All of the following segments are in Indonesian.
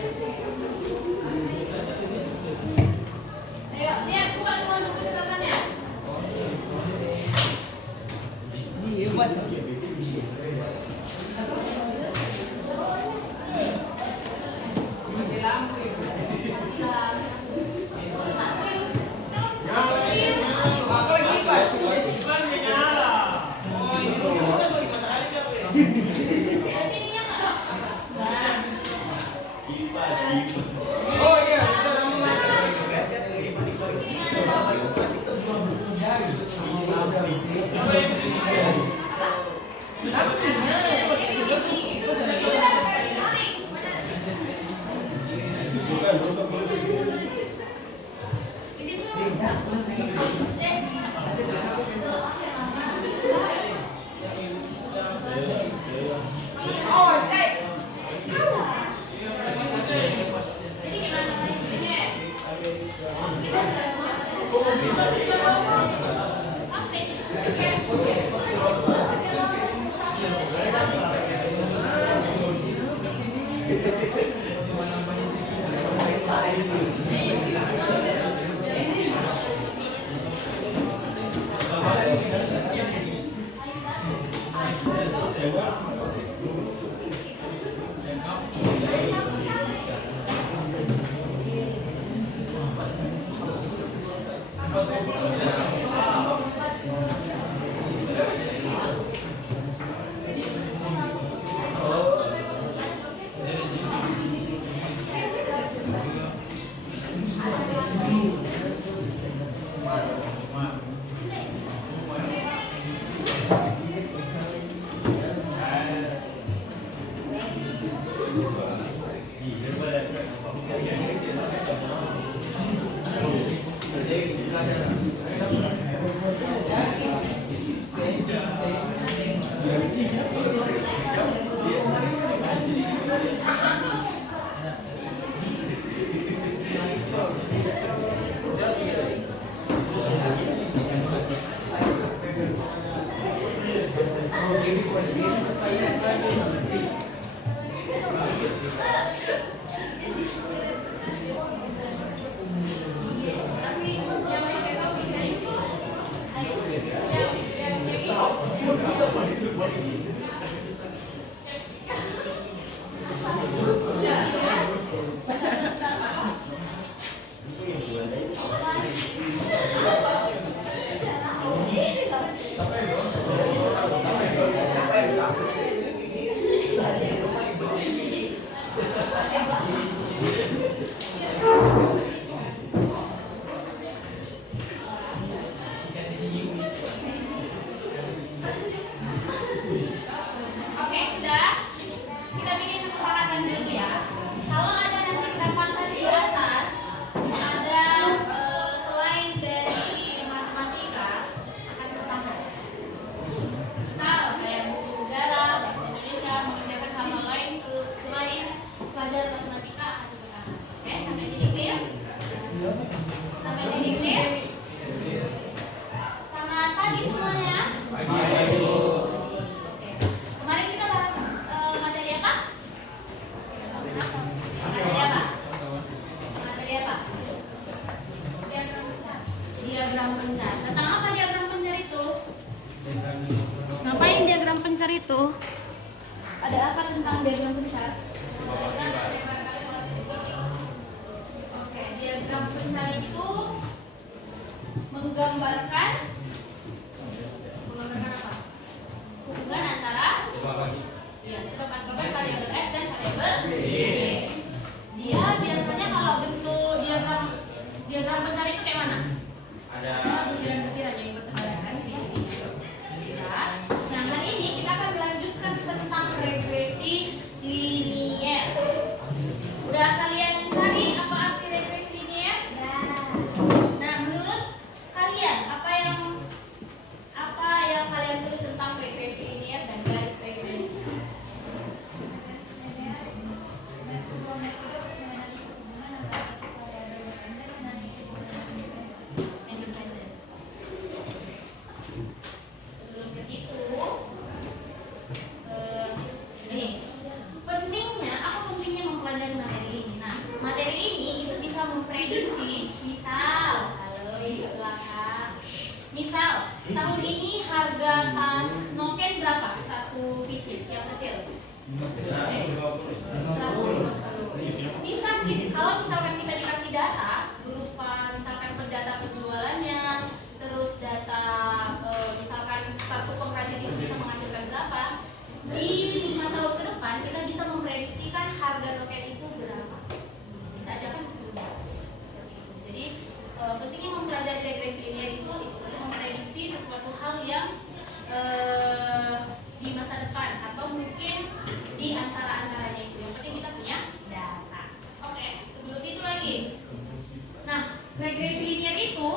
Ayo, lihat buka semua buku catatannya. Ini hebat. Ngapain diagram pencar itu? Ada apa tentang diagram pencar? Oke, diagram pencar itu menggambarkan apa? Hubungan antara sebab akibat variabel x dan variabel y. Dia biasanya kalau bentuk diagram pencar itu kayak mana? Ada butiran-butiran yang bertebaran ya. Nah, hari ini kita akan melanjutkan tentang regresi linier. Udah kalian cari apa arti regresi linier? Nah, menurut kalian apa yang kalian tulis tentang regresi linier dan garis regresi? Pentingnya, apa pentingnya mempelajari materi ini? materi ini itu bisa memprediksi, misal, halo di belakang. Misal, tahun ini harga tas Noken berapa? Satu pieces yang kecil. 150. Kalau misalkan kita dikasih data berupa misalkan data penjualannya, terus data misalkan satu pengrajin itu bisa menghasilkan berapa, di 5 tahun ke depan kita bisa memprediksikan harga Noken itu berapa. Bisa aja kan berubah seperti itu. Jadi pentingnya mempelajari regresi linear itu memprediksi sesuatu hal yang di masa depan atau mungkin di antara-antaranya itu. Yang penting kita punya data. Oke, sebelum itu lagi. Nah, regresi linear itu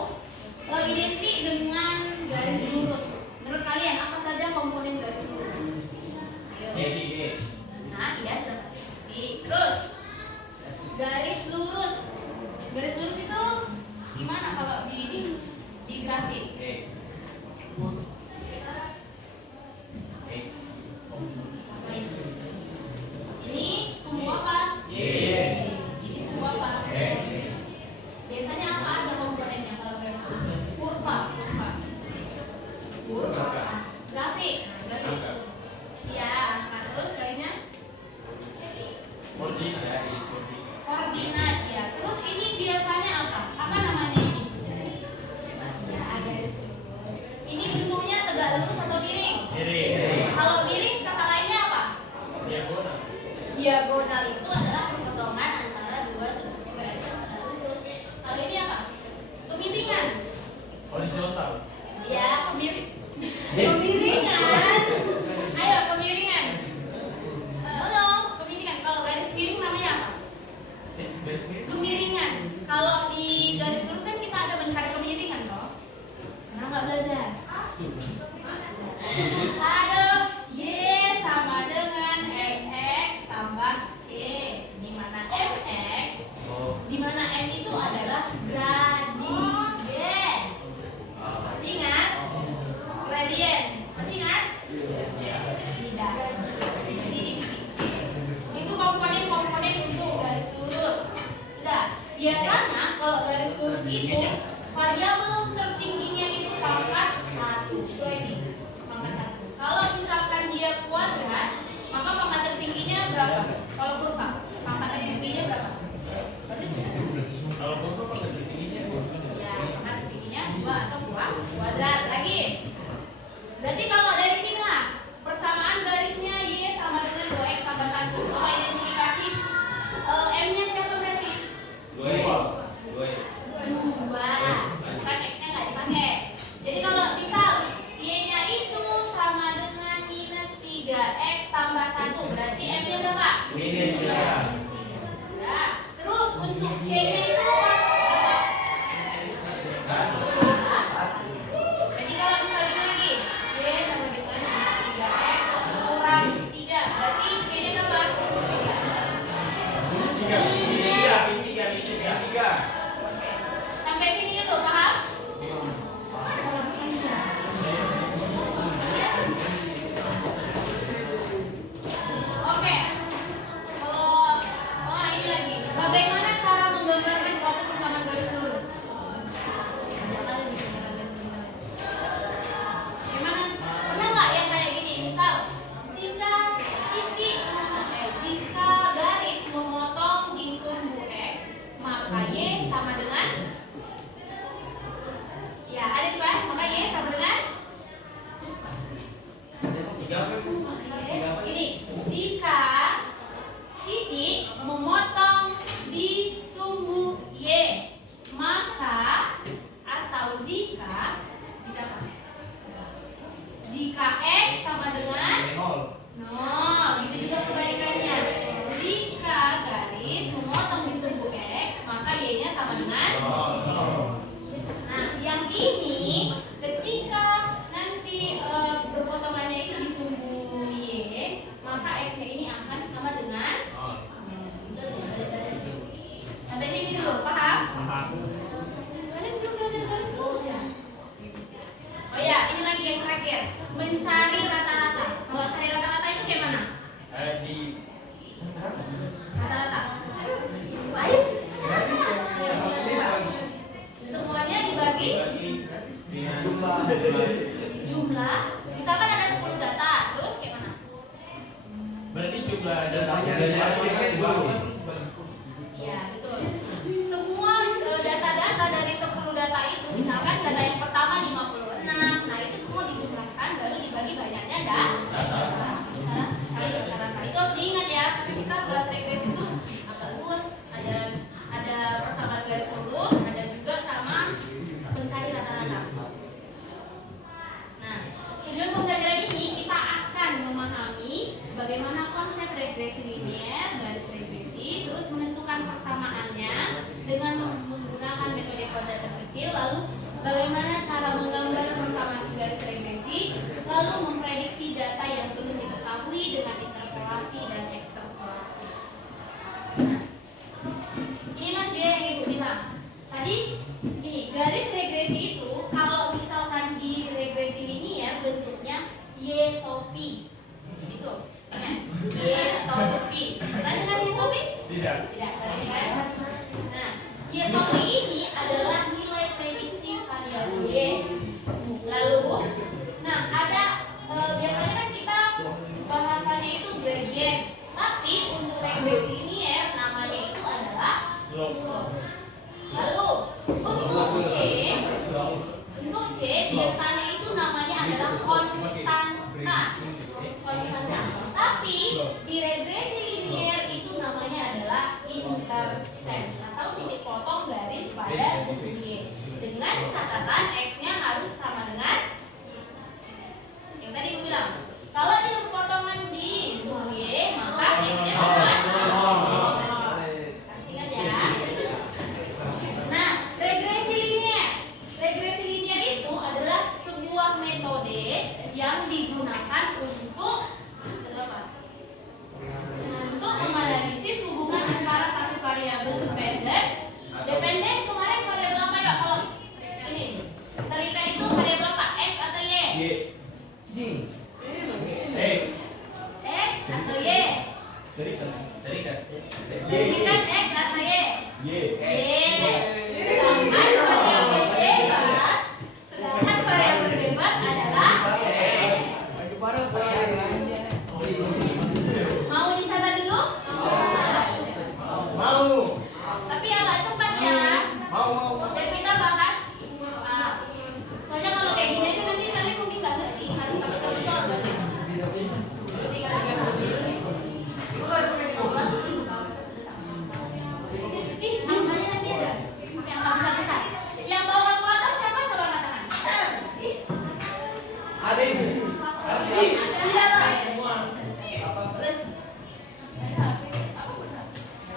identik dengan garis lurus. Menurut kalian apa saja komponen garis lurus? Ayo. Nah, iya sudah pasti. Terus garis lurus. Garis lurus itu gimana kalau di grafik? Ini sumbu apa? Ini sumbu apa? Biasanya apa aja komponennya kalau garis lurus? Kurva. Grafik. Iya. Nah, terus lainnya? Koordinat ya. Terus ini biasanya apa? Apa namanya ini? Ya, garis lurus. Ini bentuknya tegak lurus atau miring? Kalau miring kata lainnya apa? Diagonal itu adalah perpotongan antara dua garis yang tegak lurus. Kalau ini apa? Kemiringan. Horizontal. Ya, kemiringan. Ayo, kemiringan. Kemiringan. Kalau garis miring namanya apa? Kemiringan. Kalau di garis lurus kan kita ada mencari kemiringan toh. Pernah nggak belajar? Aduh, Y sama dengan MX tambah C. Di mana MX? Di mana M itu adalah gradien. Masih ingat? Gradien. Masih ingat? Tidak. Jadi itu komponen-komponen untuk garis lurus. Sudah. Biasanya kalau garis lurus itu variabel tertingginya itu pangkat 1. Ini pangkat 1. Kalau misalkan dia kuadrat, maka pangkat tertingginya berapa? Kalau kurva, pangkat tertingginya berapa? Kalau kurva pangkat tertingginya Ya, pangkat tertingginya 2 atau kuadrat lagi. Berarti kalau dari sini lah, persamaan garisnya Y sama dengan 2X tambah 1. Coba identifikasi M-nya siapa berarti? 2. Bukan X-nya nggak dipakai. Jadi kalau misal Y-nya itu sama dengan minus 3X tambah 1, berarti M-nya berapa? minus 3. Nah, terus untuk C-nya itu apa? Jadi kalau misalnya lagi Y sama dengan minus 3X kurang 3, berarti C-nya berapa? 3. Sampai sini dulu, paham? Oke. Kalau ini lagi, bagaimana cara menggambarkan suatu persamaan garis lurus? Gimana? Pernah nggak yang kayak gini? Misal, jika garis memotong di sumbu X, maka Y sama dengan ya ada di kan? Maka Y sama dengan ini. Jika titik memotong di sumbu Y, maka atau jika X sama dengan 0, itu juga kebalikannya. Jika garis memotong di sumbu X, maka Y-nya sama dengan 0. Nah, yang ini ketika nanti berpotongannya itu di sumbu Y, maka X-nya ini akan sama dengan 0. Sampai sini dulu, paham? Kalian belum belajar garis lurus ya? Oh ya, ini lagi yang terakhir, mencari rata-rata. Kalau cari rata-rata itu gimana? Rata-rata. Aduh, ayo Jumlah, misalkan ada 10 data, terus kayak mana? Berarti jumlah datanya dari 10. Iya, betul. Semua data-data dari 10 data itu, misalkan data yang pertama 56, nah itu semua dijumlahkan baru dibagi banyaknya data. Itu cara cari rata-rata. Itu harus diingat ya. Kita kelas regresi itu agak luas, ada persamaan garis lurus, ada juga sama mencari rata-rata. Nah, tujuan pembelajaran ini kita akan memahami bagaimana konsep regresi linear, garis regresi, terus menentukan persamaannya dengan menggunakan metode kuadrat terkecil, lalu bagaimana cara menggambar persamaan garis regresi, lalu memprediksi data yang belum diketahui dengan interpolasi dan ekstrapolasi. Nah, inilah dia yang Ibu bilang. Tadi ini garis regresi itu kalau misalkan di regresi linear bentuknya Y topi. Itu. Ingat, Y topi. Pernah dengar Y topi? Tidak. Tidak, kan? Nah, Y topi ini adalah nilai prediksi variabel Y. Lalu, nah ada biasanya kan kita bahasanya itu gradient, tapi untuk regresi linear namanya itu adalah slope. Lalu untuk C biasanya itu namanya adalah konstanta. Tapi di regresi linear itu namanya adalah intercept atau titik potong garis pada suhu Y. Dengan catatan X-nya harus sama dengan yang tadi aku bilang. Kalau di potongan di suhu Y, maka X-nya sama dengan ingat ya. Nah, regresi linear itu adalah sebuah metode yang digunakan untuk menganalisis hubungan antara satu variabel dependen kemarin variabel apa ya? Kalau ini terikat itu variabel apa? X atau Y? X. X atau Y? Terikat. Terikat X atau Y? Y. Sedangkan variabel bebas adalah X. Mau dicatat dulu? Mau. Tapi agak cepat ya. Mau. Dan kita bahas. Soalnya kalau kayak gini aja nanti kalian mungkin nggak ngerti. Harus pakai soal. Ih, namanya nanti ada yang nggak bisa pesan. Yang bawa kalkulator siapa? Coba katakan. Ada ini. Terus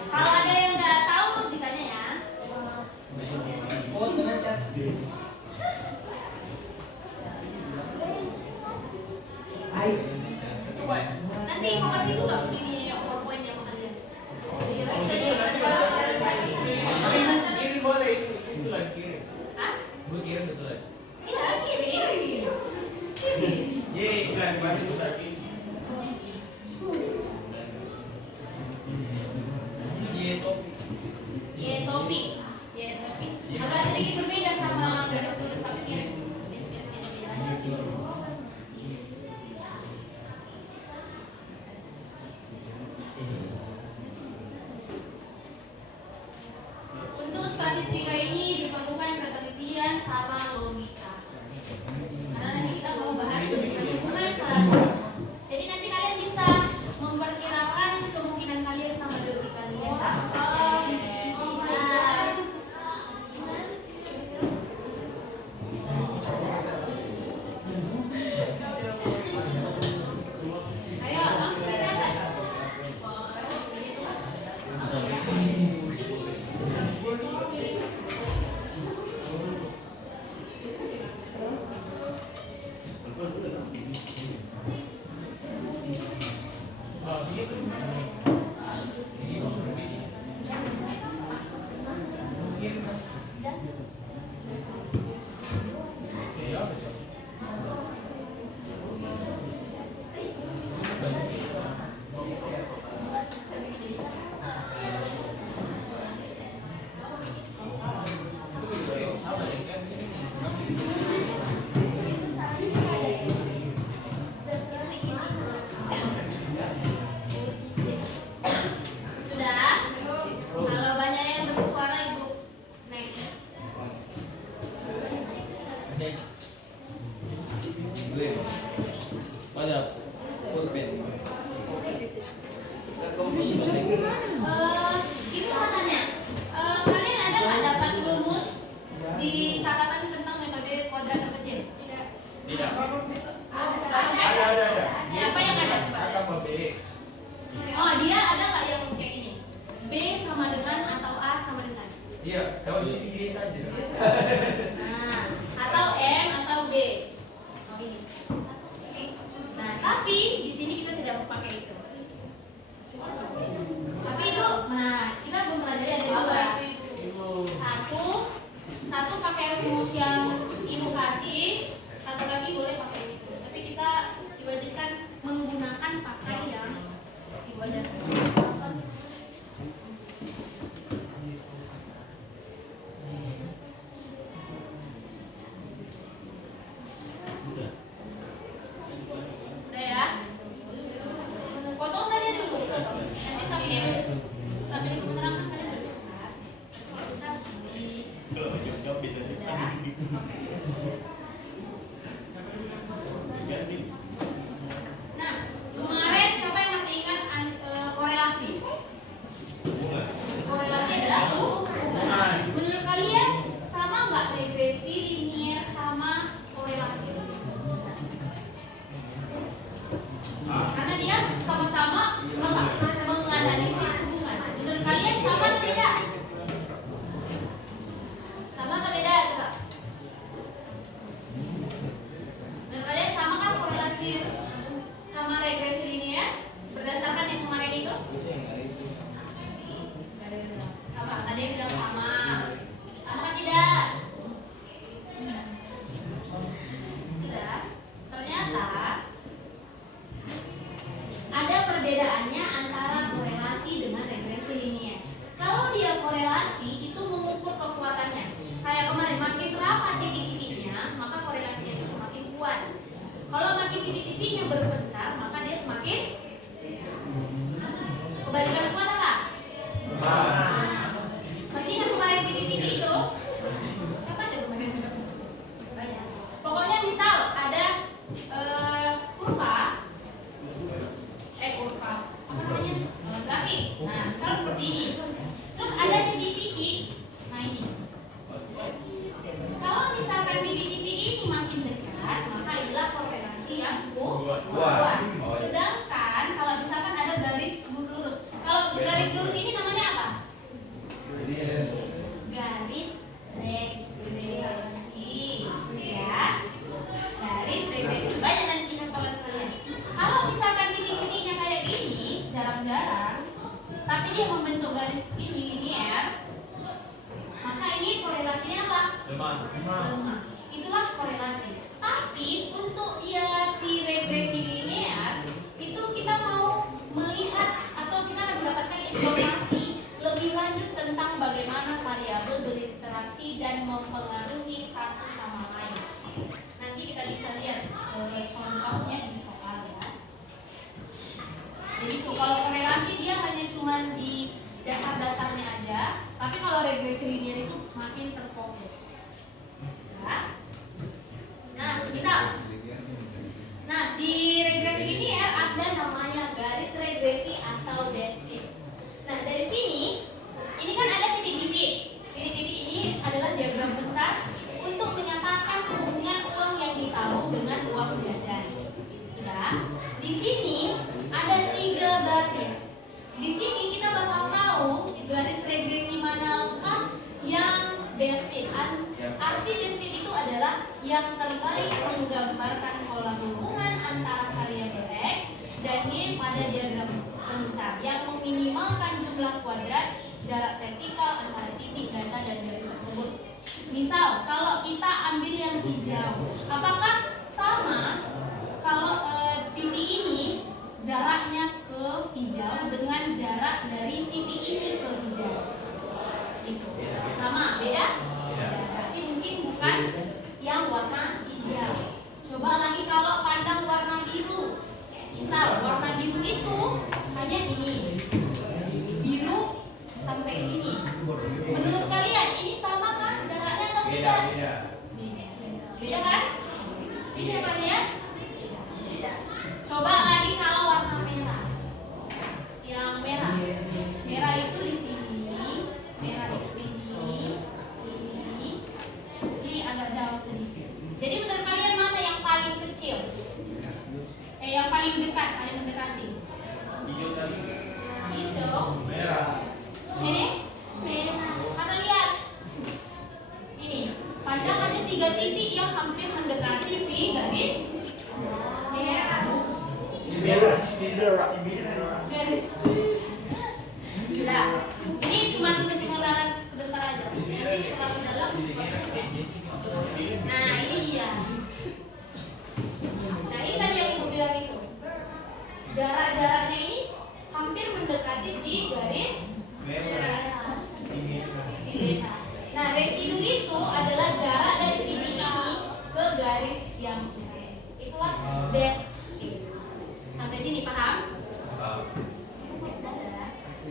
kalau ada yang nggak tahu ditanya ya. Nanti mau kasih juga ini poin-poinnya sama kalian. Kirim boleh itu lagi kirim. Hah? Gue kirim betul lagi. Iya, kirim. Ye, iklan baru sudah kirim. Ye topi. Agak sedikit berbeda sama garis lurus tapi mirip. Itu katanya. Kalian ada nggak dapat rumus di catatan tentang metode kuadrat terkecil? Tidak. Ada. Siapa yang ada coba? Apa B? Oh, dia ada nggak yang kayak gini? B sama dengan atau A sama dengan? Iya, kalau di sini B saja. Nah, atau M atau B. Oh, ini. Oke. Nah, tapi di sini kita tidak mau pakai itu. Tapi itu, nah kita belum pelajari ada dua. Satu pakai rumus yang ibu kasih, satu lagi boleh pakai itu. Tapi kita diwajibkan menggunakan pakai yang ibu ajarkan. Udah ya? Potong saja dulu. Nanti sambil ibu menerangkan kalian berdekat. Kalau bisa Nah, kemarin siapa yang masih ingat korelasi? Korelasi adalah hubungan. Menurut kalian sama nggak regresi linier sama korelasi? Karena dia sama-sama menganalisis hubungan. Menurut kalian sama atau beda? Sama atau beda? Coba. Menurut kalian sama kan korelasi sama regresi linier berdasarkan yang kemarin itu? Sama. Ada yang bilang sama. Sama kan tidak? Sudah. Ternyata ada perbedaannya antara korelasi dengan regresi linier. Kalau dia korelasi itu mengukur kekuatannya. Kayak kemarin makin rapat titik-titiknya, maka korelasinya itu semakin kuat. Kalau makin titik-titiknya berpencar, maka dia semakin kebalikan kuat apa? Nah, masih ingat kemarin titik-titik itu? Siapa aja kemarin? Banyak. Pokoknya misal ada kurva apa namanya grafik. Nah, misal seperti ini. Terus ada titik-titik. Nah ini. Kalau misalkan titik-titik ini makin dekat, maka inilah korelasi yang kuat. Sedangkan kalau misalkan ada garis lurus. Kalau garis lurus ini namanya apa? Garis regresi. Ya. Garis regresi. Banyak nanti hafalan kalian. Kalau misalkan titik-titiknya kayak gini, jarang-jarang, tapi dia membentuk garis ini linier, maka ini korelasinya apa? Lemah. Itulah korelasi. Tapi untuk dia si regresi linear, itu kita mau melihat atau kita akan mendapatkan informasi lebih lanjut tentang bagaimana variabel berinteraksi dan mempengaruhi satu sama lain. Nanti kita bisa lihat contohnya di soal ya. Jadi itu kalau korelasi dia hanya cuma di dasar-dasarnya aja, tapi kalau regresi linear itu makin terfokus. Ya. Nah, misal. Nah, di regresi linear ada namanya garis regresi atau desviation. Nah, dari sini, ini kan ada titik-titik. Titik-titik ini adalah diagram pencar untuk menyatakan hubungan uang yang ditabung dengan uang jajan. Sudah. Di sini ada 3 garis. Di sini kita bakal tahu garis regresi manakah yang best fit. Arti best fit itu adalah yang terbaik menggambarkan pola hubungan antara variabel x dan y pada diagram pencar yang meminimalkan jumlah kuadrat jarak vertikal antara titik data dan garis tersebut. Misal kalau kita ambil yang hijau, apakah sama kalau titik ini jaraknya ke hijau dengan jarak dari titik ini ke hijau? Itu sama, beda? Berarti mungkin bukan yang warna hijau. Coba lagi kalau pandang warna biru. Misal warna biru itu hanya ini, biru sampai sini. Menurut kalian ini sama kah jaraknya atau tidak? Beda kan? Beda kan ya? Beda. Coba lagi kalau warna merah. Yang merah si garis merah. Si merah. Si beta. Nah, residu itu adalah jarak dari titik ini ke garis yang merah. Itulah dash. Sampai sini paham?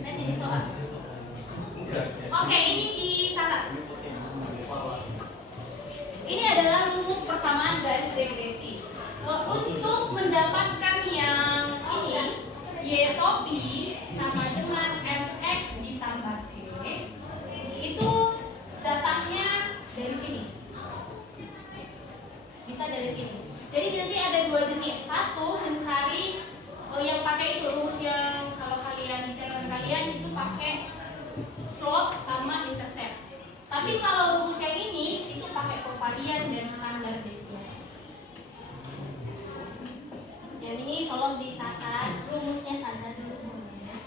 Nanti di soal. Oke, ini dicatat. Ini adalah rumus persamaan garis degresi. Untuk mendapatkan yang ini, y topi sama dengan mx ditambah c, itu datangnya dari sini. Bisa dari sini. Jadi nanti ada dua jenis. Satu mencari yang pakai itu rumus yang kalau kalian bicara kalian itu pakai slope sama intercept. Tapi kalau rumus yang ini itu pakai kovarian dan standar deviasi. Yang ini tolong dicatat rumusnya saja dulu ya.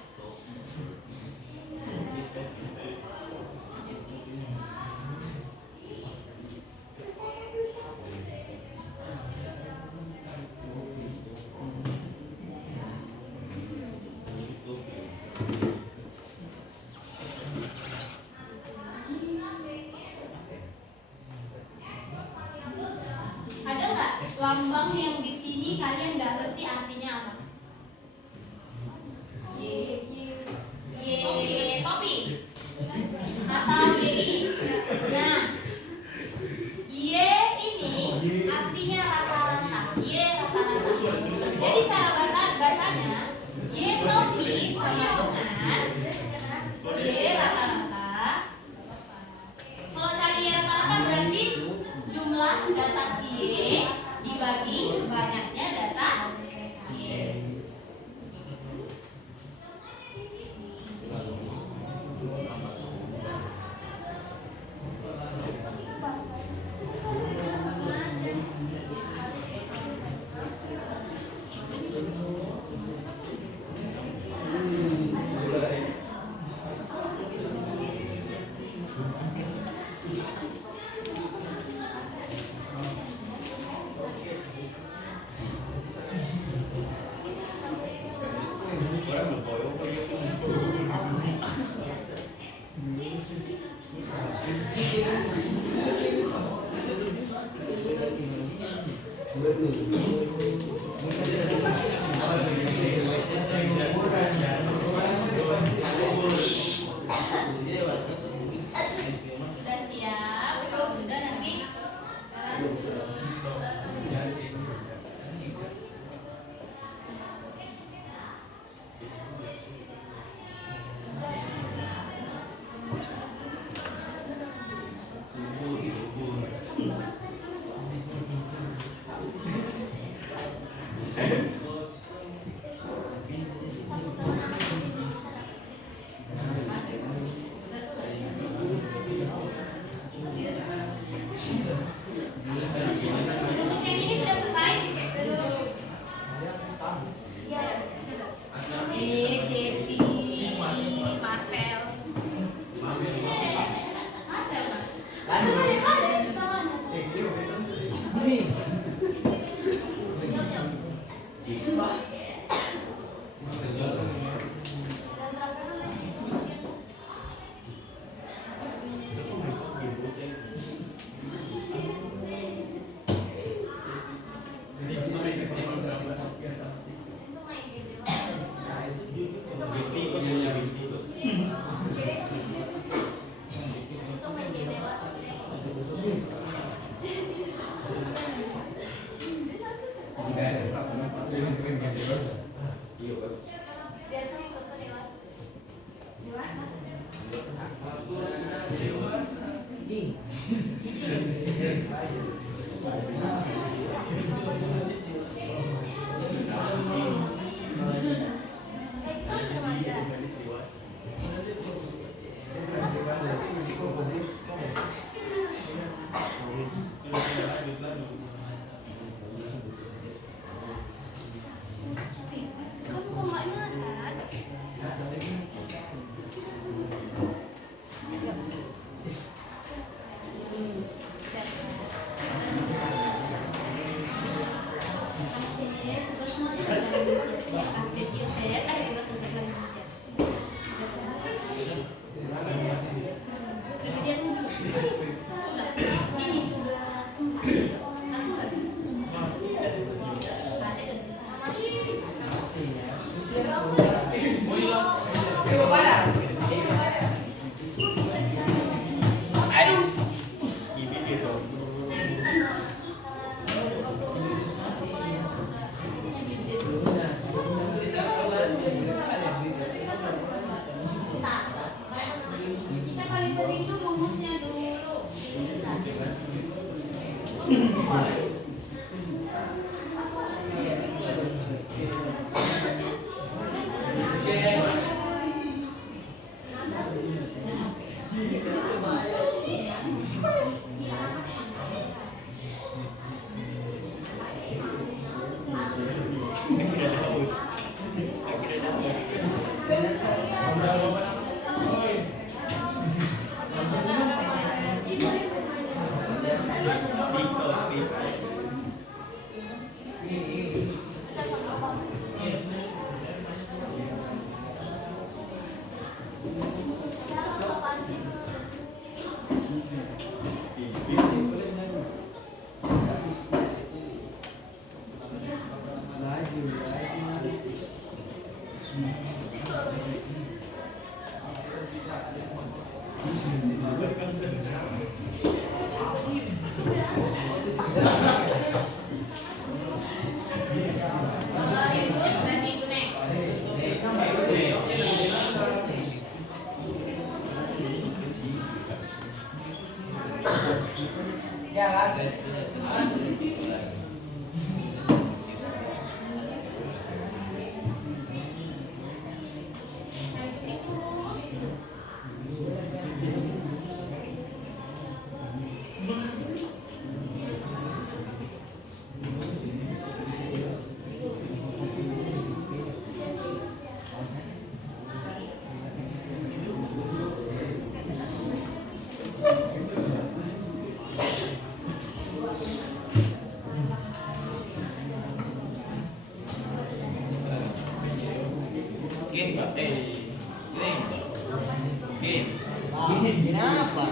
Gini apa?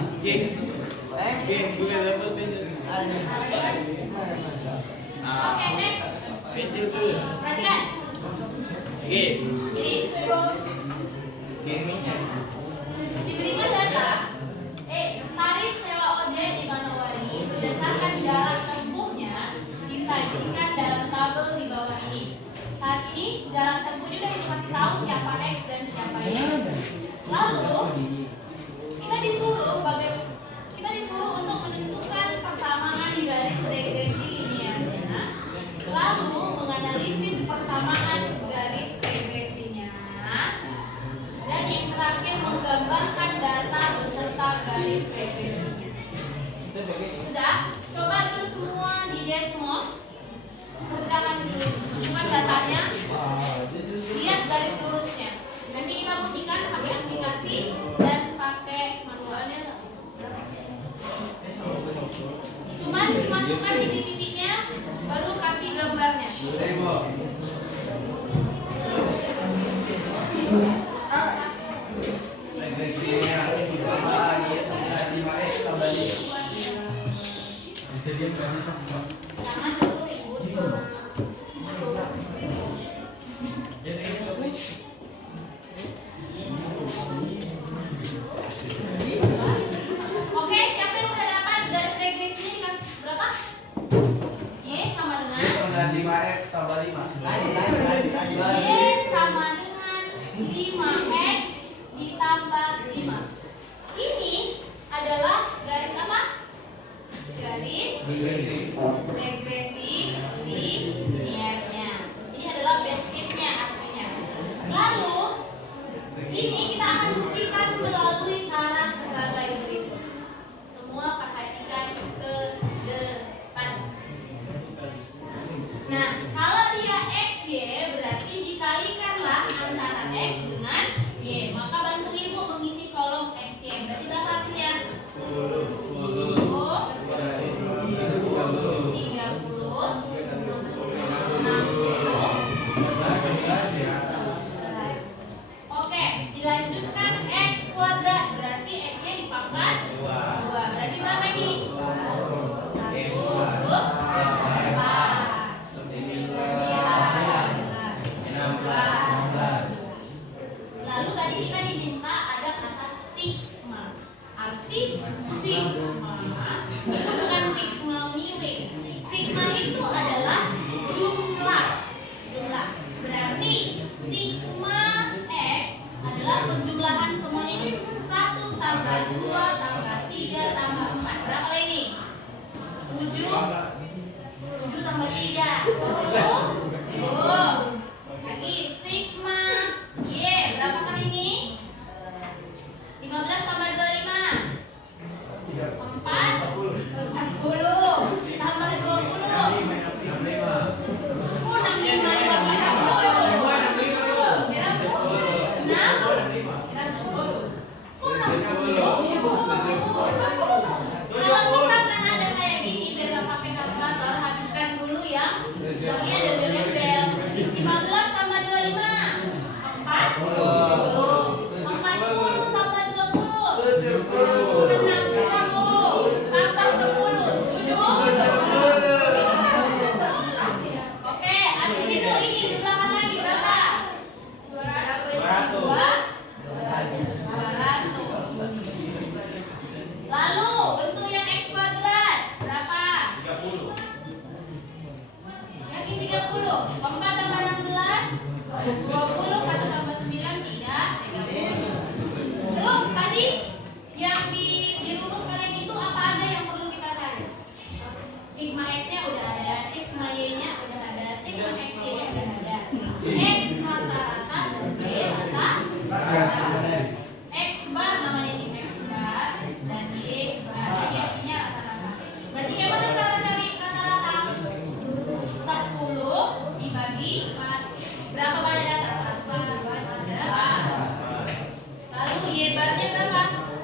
Oke, next. Perhatikan. Jadi diberikan data tarif sewa ojek di Manowari berdasarkan jarak tempuhnya disajikan dalam tabel di bawah ini. Saat ini jarak tempuhnya udah dikasih tahu siapa X dan siapa Y. Lalu kita disuruh untuk menentukan persamaan garis regresi linearnya, lalu menganalisis persamaan garis regresinya, dan yang terakhir menggambarkan data beserta garis regresinya. Sudah? Coba dulu semua di Desmos, kerjakan dulu, masukkan datanya, lihat garis lurusnya. Nanti kita buktikan pakai aplikasi dan pakai manualnya. Cuman masukkan titik-titiknya, baru kasih gambarnya. Jangan dulu ribut. Oke, siapa yang udah dapat garis regresinya berapa? Y sama dengan Y sama dengan 5X ditambah 5. Ini adalah garis apa? Garis regresi linearnya. Ini adalah base case-nya artinya. Lalu ini kita akan buktikan melalui cara sebagai berikut. Semua perhatikan ke depan. Nah, kalau dia X, Y, berarti dikalikanlah antara X dengan Y. Maka bantu ibu mengisi kolom X, Y. Berarti berapa hasilnya? 10, 30, 60. Oke, dilanjutkan X kuadrat. Berarti X-nya dipangkat 2. Berarti berapa ini? 1 plus 4. Lalu tadi kita diminta ada kata sigma. Arti sigma itu bukan sigma miwe. Sigma itu adalah jumlah. Berarti sigma X adalah penjumlahan semuanya ini 1 tambah 2 tambah 3 tambah 4. Berapa ini? 7 tambah 3 10. Lagi sigma Y berapa kali ini? 15 tambah 25 40 tambah 20 Kalau misalkan ada kayak gini, biar gak pakai kalkulator, habiskan dulu yang bagian dari lembel. 15 tambah 25 40 tambah 20 60 tambah 10 70. Oke, habis itu ini jumlahkan lagi berapa? 200. Lalu bentuk yang X kuadrat berapa? 30. Yakin 30? 4 tambah 16 20, 1 tambah 9 3 30. Terus tadi yang di rumus kalian itu apa aja yang perlu kita cari? Sigma X-nya udah ada, sigma Y-nya udah ada, sigma X-Y-nya udah ada. X rata-rata dan Y rata-rata. X bar namanya ini X bar dan Y bar. Ini artinya rata-rata. Berarti gimana cara cari rata-rata? 10 dibagi 4. Berapa banyak data? 1, 2, 3, 4. Lalu Y barnya berapa?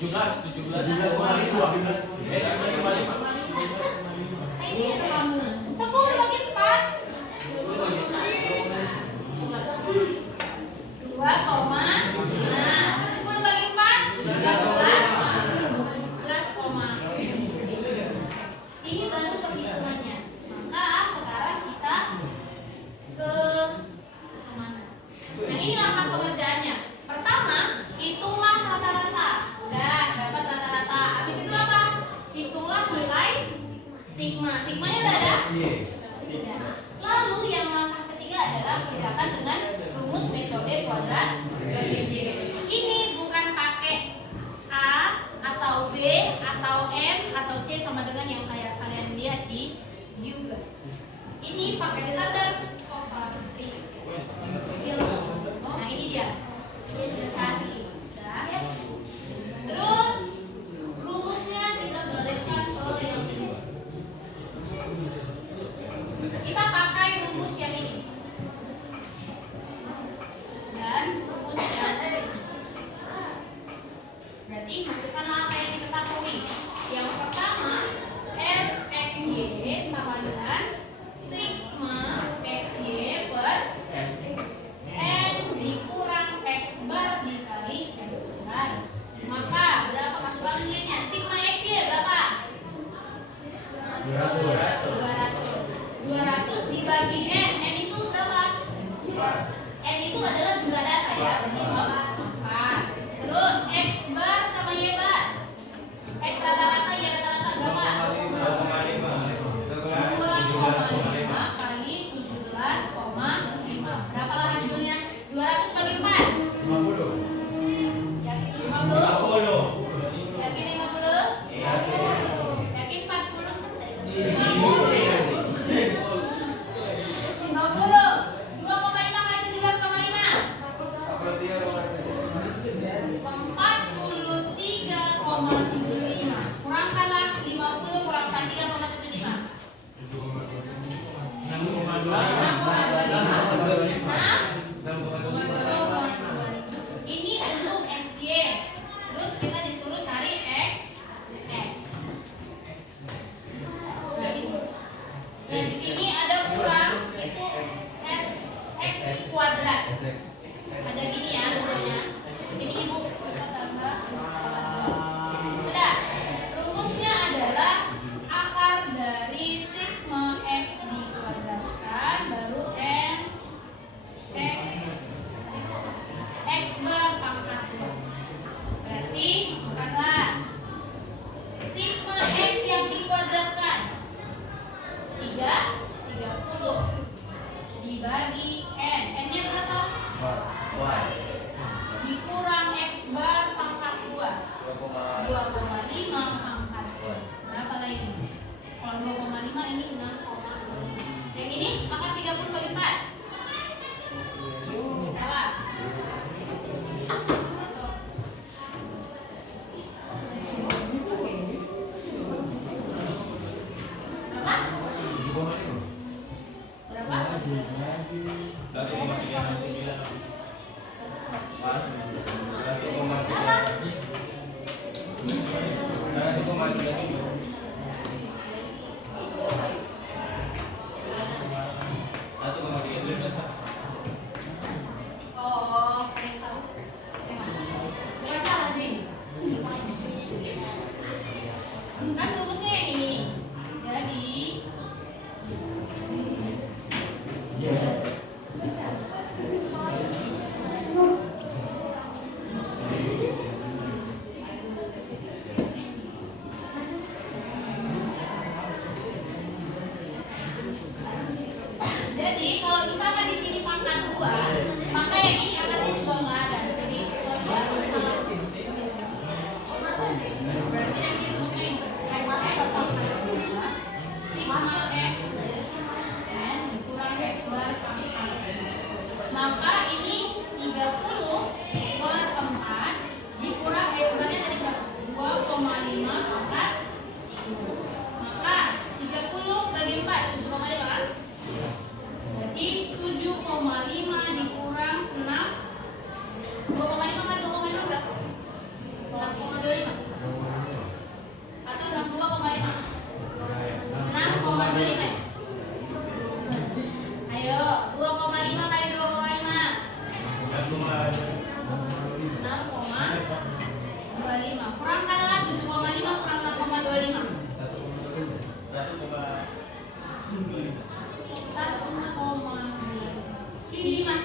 17,2. Beda 5,5. Ini kamu 10 bagi 4 2,5. 10 bagi 4 11,. Ini baru perhitungannya. Maka sekarang kita ke mana? Nah, ini langkah pengerjaannya. Pertama, hitunglah rata-rata. Udah dapat rata-rata. Habis itu apa? Hitunglah nilai sigma. Sigmanya udah ada? Sudah. Lalu yang langkah ketiga adalah kerjakan dengan rumus metode kuadrat bergeser. Ini bukan pakai A atau B atau M atau C sama dengan yang kayak kalian lihat di Google. Ini pakai standar Coverfield. Nah, ini dia. Dia sudah cari. Sudah. Terus rumusnya kita balikkan ke yang ini. Kita pakai rumus yang ini. Dan rumusnya berarti masukkanlah apa yang diketahui. Yang pertama, Fxy sama dengan sigma xy per n dikurang x bar dikali x bar. Maka berapa masukan nilainya? Sigma xy berapa? 200 dibagi n. N itu berapa? N itu adalah jumlah data ya. Berarti 4. Terus x bar sama y bar. X rata-rata y rata-rata berapa? 2,5 kali 17,5. Berapa lah hasilnya? 200 bagi 4. 50. Yakin 50? Yakin 50? Yakin 40? 2,5 kali 17,5. 43,75. Kurangkanlah 50 kurangkan 3,75. 6,25. Ini untuk XY. Terus kita disuruh cari XX. Dan di sini ada kurang itu x kuadrat. Ada gini ya misalnya. Di sini ibu tambah. Sudah. Rumusnya adalah akar dari sigma x dikuadratkan baru n x itu x bar pangkat 2. Berarti bukanlah sigma x yang dikuadratkan 30 dibagi n. N-nya berapa? Dikurang x bar pangkat 2. 2,5 pangkat 2. Berapa lagi? Kalau 2,5 ini 6,25. Yang ini akar 30 bagi 4. Berapa? Oh, kalian tahu? Bukan salah sih. Kan rumusnya yang ini. Jadi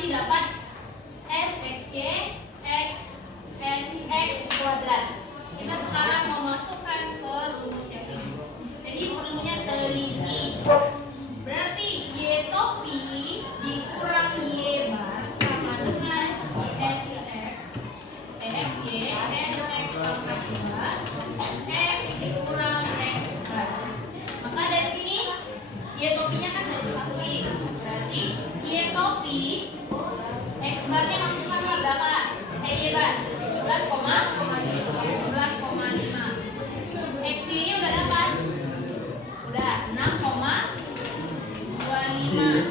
masih dapat S, X, Y, X, S, X kuadrat. Kita sekarang mau masukkan ke rumus yang ini. Jadi perlunya teliti. Berarti Y topi dikurang Y bar sama dengan S, X, X, Y, S, X tambah Y bar, X dikurang X bar. Maka dari sini Y topinya kan sudah diketahui. Berarti Y topi X barnya masukkan berapa? Y bar 17,5. X ini udah dapat? Udah 6,25.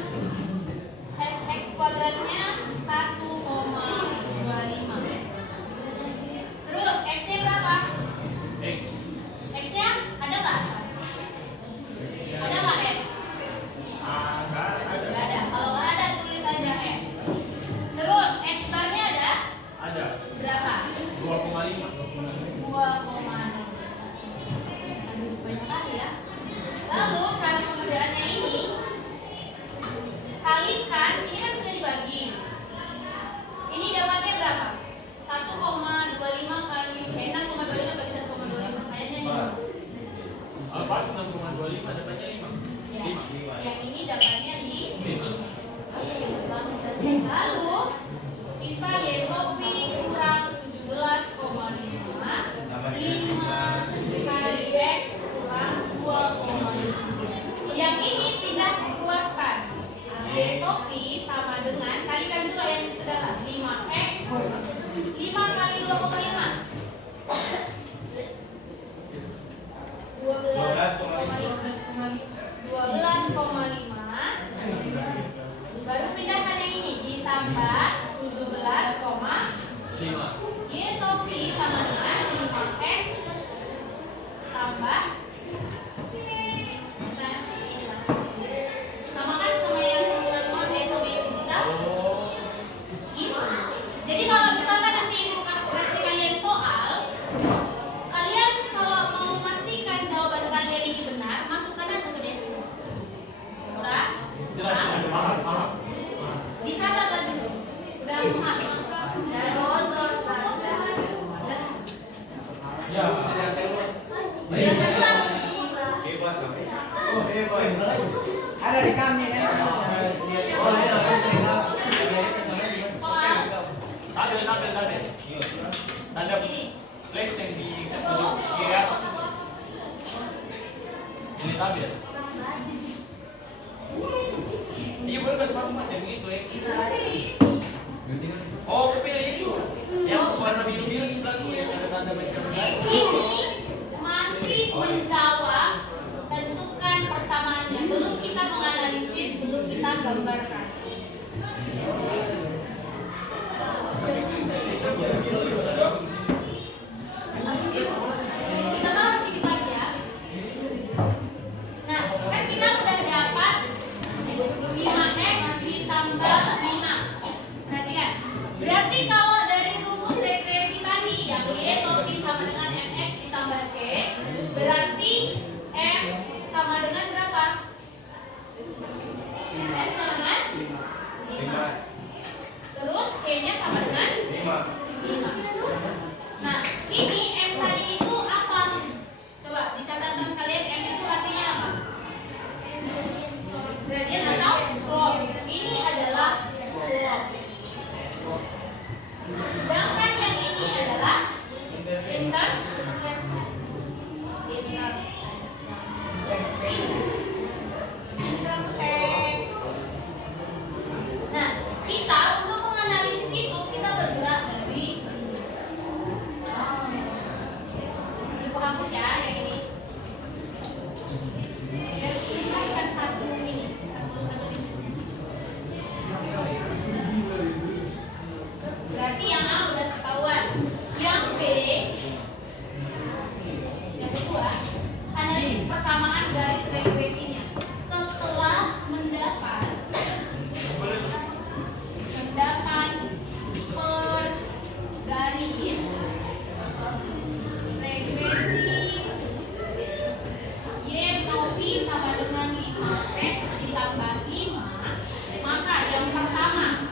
X kuadratnya 1,25. Terus X nya berapa? X nya ada nggak? Ada nggak X? Nggak ada. Kalau nggak ada tulis aja X. Terus X barnya ada? Ada. Berapa? 2,5. 2,5. Aduh, banyak kali ya. Lalu cara pengerjaannya ini kalikan, ini kan sudah dibagi. Ini dapatnya berapa? 1,25 kali 6,25 bagi 1,25. Kayaknya nih. Pas 6,25 dapatnya 5. Ya. Yang ini dapatnya di 5. Lalu sisa Y topi kurang 17,5. 5 kali X kurang 2,5. Yang ini pindah ruaskan. Y topi sama dengan kalikan juga yang adalah 5X. 5 kali 2,5. 12,5. Baru pindahkan yang ini ditambah 17,5. Y topi sama dengan 5X tambah sama kan sama yang sama yang digital. Gitu. Jadi kalau misalkan nanti kasih kalian soal, kalian kalau mau memastikan jawaban kalian ini benar, masukkan aja ke desimal. Udah? Jelas, paham. Dicatat lagi dulu. Udah muat. Ya, Ada di kami nih. Soal Tabel. Tanda flash yang di kiri atas. Ini tabel. Iya benar macam yang itu X. Oh, kepilih itu. Yang warna biru-biru sebelah tuh yang ada tanda baca benar. ini masih menjawab, tentukan persamaannya. Belum kita menganalisis, belum kita gambarkan. Kita bahas sedikit lagi ya. Nah, kan kita udah dapat 5X ditambah 5. Perhatikan. Berarti kalau dari rumus regresi tadi yang Y topi sama dengan MX ditambah C, berarti M sama dengan berapa? M sama dengan 5. Terus C-nya sama dengan 5. Nah, ini M tadi itu apa? Coba dicatatkan kalian, M itu artinya apa? Gradient atau slope. Ini adalah slope. Sedangkan yang ini adalah intercept. Nah, kita untuk menganalisis itu kita bergerak dari dipahami ya yang ini. Dan kita akan satu ini, satu analisis. Berarti yang A udah ketahuan. Yang B, yang kedua, analisis persamaan garis regresinya. Setelah mendapat per garis regresi Y topi sama dengan 5X ditambah 5, maka yang pertama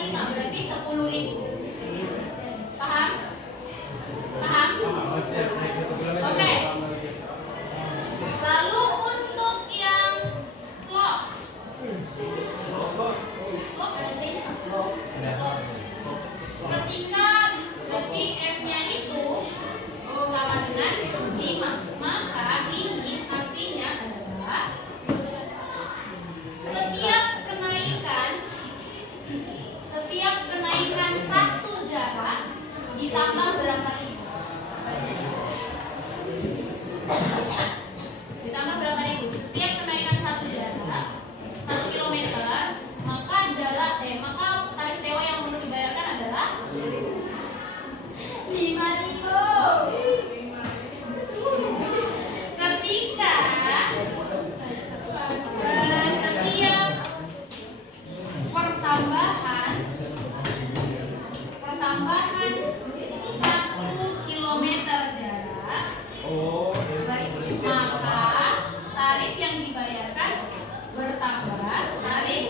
5 berarti 10.000. Paham? Paham? Oke. Lalu untuk yang slope. Slope ada bedanya nggak? Slope. Ketika berarti M-nya itu sama dengan 5, maka ini artinya adalah setiap kenaikan satu jarak ditambah berapa ribu? Ditambah berapa ribu? Setiap kenaikan satu jarak 1 kilometer, maka maka tarif sewa yang perlu dibayarkan adalah 5.000. Ketika setiap pertambahan 1 kilometer jarak, maka tarif yang dibayarkan bertambah. Tarif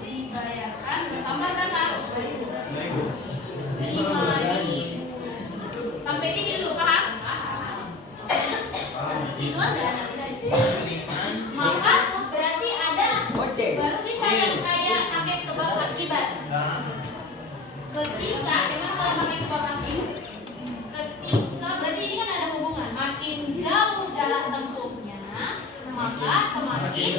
dibayarkan bertambah berapa? 5.000. Sampai sini dulu, paham? Itu aja anak dari sini. Maka berarti ada baru bisa yang kayak pakai sebab akibat. Ketika memang kalau pakai sebab akibat, ketika berarti ini kan ada hubungan. Makin jauh jarak tempuhnya, maka semakin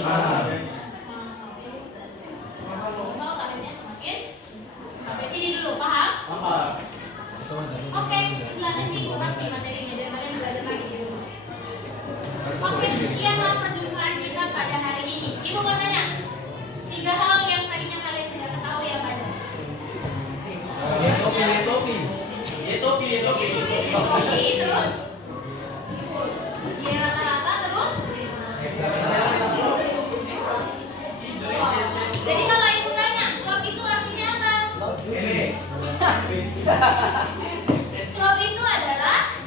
mau tarifnya semakin. Sampai sini dulu, paham? Oke, nanti gue kasih materinya biar kalian belajar lagi di rumah. Oke, sekianlah perjumpaan kita pada hari ini. Ibu mau tanya 3 hal yang tadinya kalian tidak ketahui apa aja? Topi, terus dia rata-rata, terus jadi kalau ibu tanya slope itu artinya apa? Slope itu adalah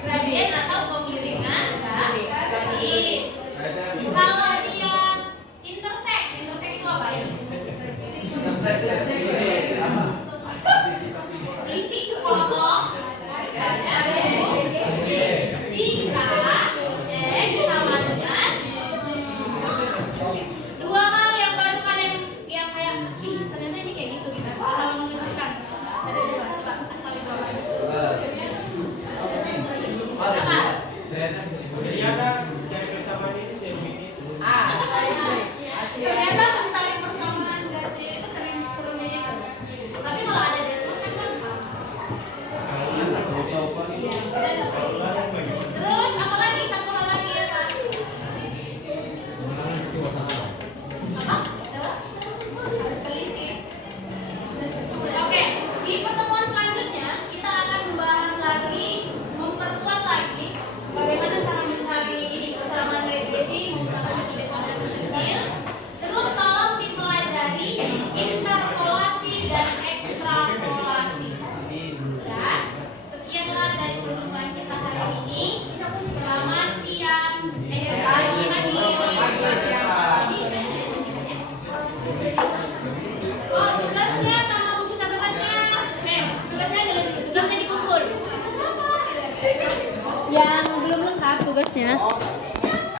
gradien atau kemiringan garis. Kalau dia intersect itu apa ya?